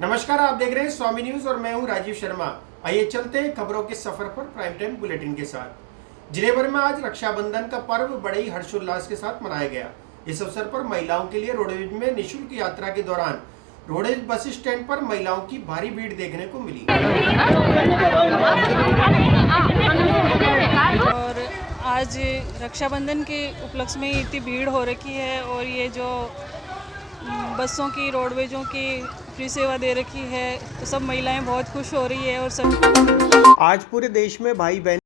नमस्कार, आप देख रहे हैं स्वामी न्यूज और मैं हूं राजीव शर्मा। आइए चलते हैं खबरों के सफर पर प्राइम टाइम बुलेटिन के साथ। जिले भर में आज रक्षाबंधन का पर्व बड़े ही हर्षोल्लास के साथ मनाया गया। इस अवसर पर महिलाओं के लिए रोडवेज में निःशुल्क यात्रा के दौरान रोडवेज बस स्टैंड पर महिलाओं की भारी भीड़ देखने को मिली। और आज रक्षाबंधन के उपलक्ष्य में इतनी भीड़ हो रखी है और ये जो बसों की रोडवेजों की फ्री सेवा दे रखी है तो सब महिलाएं बहुत खुश हो रही है और सब आज पूरे देश में भाई बहन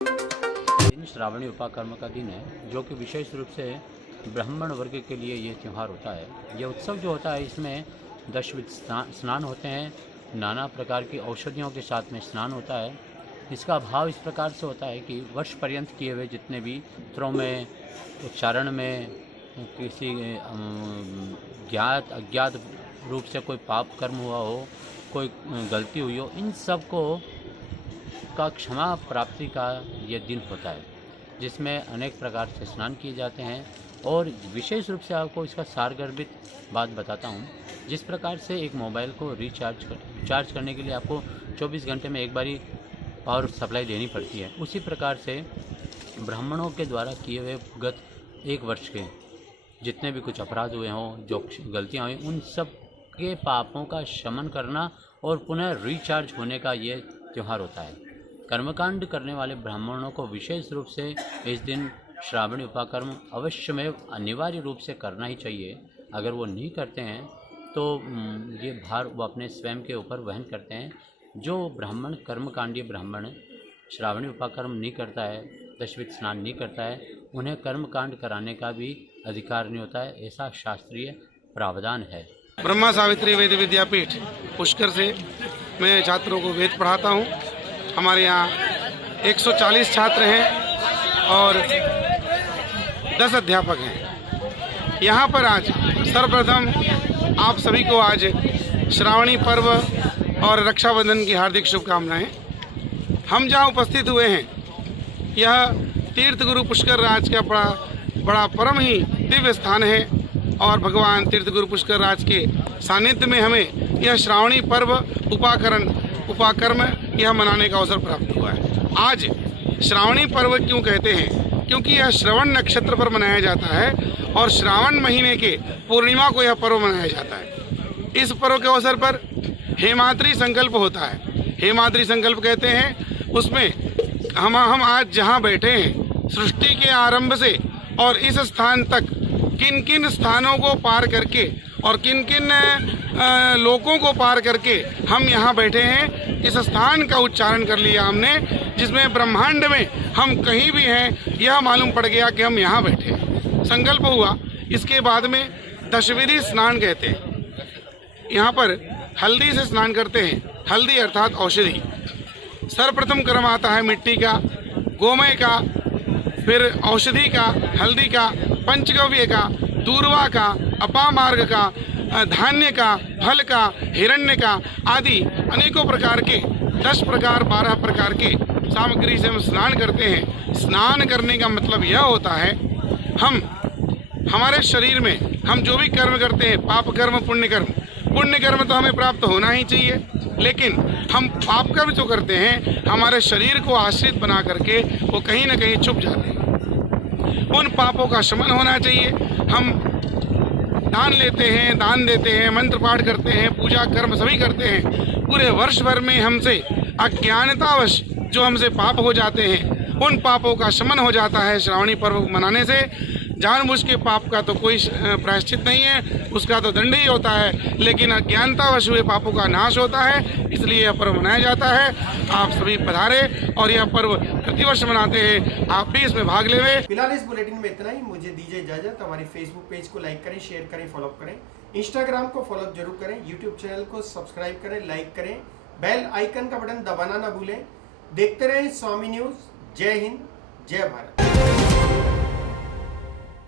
दिन श्रावणी उपाकर्म का दिन है, जो कि विशेष रूप से ब्राह्मण वर्ग के लिए ये त्यौहार होता है। ये उत्सव जो होता है, इसमें दशविध स्नान होते हैं, नाना प्रकार की औषधियों के साथ में स्नान होता है। इसका भाव इस प्रकार से होता है कि वर्ष पर्यंत किए हुए जितने भी त्रों में, उच्चारण में, किसी ज्ञात अज्ञात रूप से कोई पाप कर्म हुआ हो, कोई गलती हुई हो, इन सब को का क्षमा प्राप्ति का ये दिन होता है, जिसमें अनेक प्रकार से स्नान किए जाते हैं। और विशेष रूप से आपको इसका सारगर्भित बात बताता हूँ। जिस प्रकार से एक मोबाइल को चार्ज करने के लिए आपको 24 घंटे में एक बारी पावर सप्लाई देनी पड़ती है, उसी प्रकार से ब्राह्मणों के द्वारा किए हुए गत एक वर्ष के जितने भी कुछ अपराध हुए हों, जो गलतियाँ हुई, उन सब के पापों का शमन करना और पुनः रिचार्ज होने का ये त्यौहार होता है। कर्मकांड करने वाले ब्राह्मणों को विशेष रूप से इस दिन श्रावणी उपाकर्म अवश्य में अनिवार्य रूप से करना ही चाहिए। अगर वो नहीं करते हैं तो ये भार वो अपने स्वयं के ऊपर वहन करते हैं। जो ब्राह्मण कर्मकांडी ब्राह्मण श्रावणी उपाकर्म नहीं करता है, दशविध स्नान नहीं करता है, उन्हें कर्मकांड कराने का भी अधिकार नहीं होता है, ऐसा शास्त्रीय प्रावधान है। ब्रह्मा सावित्री वेद विद्यापीठ पुष्कर से मैं छात्रों को वेद पढ़ाता हूँ। हमारे यहाँ 140 छात्र हैं और 10 अध्यापक हैं। यहाँ पर आज सर्वप्रथम आप सभी को आज श्रावणी पर्व और रक्षाबंधन की हार्दिक शुभकामनाएं। हम जहाँ उपस्थित हुए हैं, यह तीर्थ गुरु पुष्कर राज का बड़ा परम ही दिव्य स्थान है और भगवान तीर्थ गुरु पुष्कर राज के सानिध्य में हमें यह श्रावणी पर्व उपाकर्म यह मनाने का अवसर प्राप्त हुआ है। आज श्रावणी पर्व क्यों कहते हैं? क्योंकि यह श्रवण नक्षत्र पर मनाया जाता है और श्रावण महीने के पूर्णिमा को यह पर्व मनाया जाता है। इस पर्व के अवसर पर हेमाद्री संकल्प होता है। हेमाद्री संकल्प कहते हैं, उसमें हम आज जहाँ बैठे हैं, सृष्टि के आरंभ से और इस स्थान तक किन किन स्थानों को पार करके और किन किन लोकों को पार करके हम यहाँ बैठे हैं, इस स्थान का उच्चारण कर लिया हमने, जिसमें ब्रह्मांड में हम कहीं भी हैं यह मालूम पड़ गया कि हम यहाँ बैठे हैं। संकल्प हुआ। इसके बाद में दशविधि स्नान कहते हैं। यहाँ पर हल्दी से स्नान करते हैं। हल्दी अर्थात औषधि। सर्वप्रथम क्रम आता है मिट्टी का, गोमय का, फिर औषधि का, हल्दी का, पंचगव्य का, दूर्वा का, अपामार्ग का, धान्य का, फल का, हिरण्य का आदि अनेकों प्रकार के 10 प्रकार 12 प्रकार के सामग्री से हम स्नान करते हैं। स्नान करने का मतलब यह होता है, हम हमारे शरीर में हम जो भी कर्म करते हैं, पाप कर्म पुण्य कर्म तो हमें प्राप्त होना ही चाहिए, लेकिन हम पाप कर्म जो करते हैं हमारे शरीर को आश्रित बना करके वो कहीं ना कहीं छुप जाते हैं। उन पापों का शमन होना चाहिए। हम दान लेते हैं, दान देते हैं, मंत्र पाठ करते हैं, पूजा कर्म सभी करते हैं। पूरे वर्ष भर में हमसे अज्ञानतावश जो हमसे पाप हो जाते हैं, उन पापों का शमन हो जाता है श्रावणी पर्व मनाने से। जानबूझ के पाप का तो कोई प्रायश्चित नहीं है, उसका तो दंड ही होता है, लेकिन अज्ञानतावश हुए पापों का नाश होता है, इसलिए यह पर्व मनाया जाता है। आप सभी पधारे और यह पर्व प्रतिवर्ष मनाते हैं, आप भी इसमें भाग लेवे। फिलहाल इस बुलेटिन में इतना ही। मुझे दीजिए इजाजत। हमारी फेसबुक पेज को लाइक करें, शेयर करें, फॉलो करें, इंस्टाग्राम को फॉलो जरूर करें, यूट्यूब चैनल को सब्सक्राइब करें, लाइक करें, बेल आइकन का बटन दबाना ना भूलें। देखते रहें स्वामी न्यूज। जय हिंद, जय भारत।